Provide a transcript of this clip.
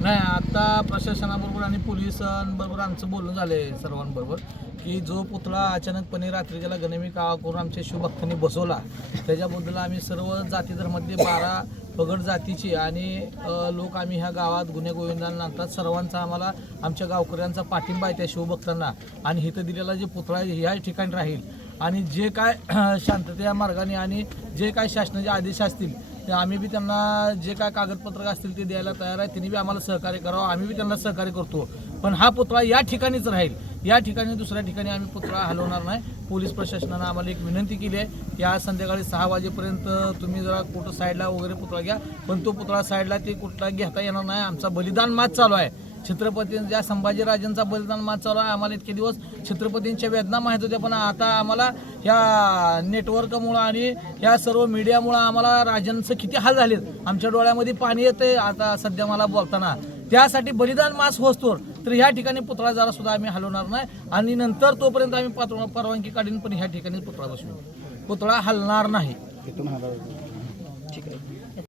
नाही, आता प्रशासनाबरोबर आणि पोलिसांबरोबर आमचं बोलणं झालंय सर्वांबरोबर की जो पुतळा अचानकपणे रात्रीच्याला गनिमी काळा करून आमच्या शिवभक्तांनी बसवला त्याच्याबद्दल आम्ही सर्व जाती धर्मातले 12 पगड जातीची आणि लोक आम्ही ह्या गावात गुन्हे गोविंदांना आणतात. सर्वांचा आम्हाला आमच्या गावकऱ्यांचा पाठिंबा आहे त्या शिवभक्तांना आणि इथं दिलेला जे पुतळा ह्या ठिकाणी राहील आणि जे काय शांततेच्या मार्गाने आणि जे काय शासनाचे आदेश असतील ते आम्ही बी त्यांना जे काय कागदपत्र असतील ते द्यायला तयार आहे. त्यांनी बी आम्हाला सहकार्य करावं, आम्ही बी त्यांना सहकार्य करतो. पण हा पुतळा या ठिकाणीच राहील, या ठिकाणी दुसऱ्या ठिकाणी आम्ही पुतळा हलवणार नाही. पोलीस प्रशासनानं आम्हाला एक विनंती केली आहे की आज संध्याकाळी 6 वाजेपर्यंत तुम्ही जरा कुठं साईडला वगैरे पुतळा घ्या, पण तो पुतळा साईडला ते कुठला घेता येणार नाही. आमचा बलिदान माच चालू आहे, छत्रपतींच्या संभाजीराजांचा बलिदान माच चालू आहे. आम्हाला इतके दिवस छत्रपतींच्या वेदना माहीत होत्या, पण आता आम्हाला ह्या नेटवर्कमुळं आणि ह्या सर्व मीडियामुळं आम्हाला राजांचं किती हाल झालेत. आमच्या डोळ्यामध्ये पाणी येतंय आता सध्या मला बोलताना. त्यासाठी बलिदान मास होतोर तर ह्या ठिकाणी पुतळा जरा सुद्धा आम्ही हलवणार नाही आणि नंतर तोपर्यंत आम्ही परवानगी काढीन, पण ह्या ठिकाणी पुतळा बसवू, पुतळा हलणार नाही. ठीक आहे.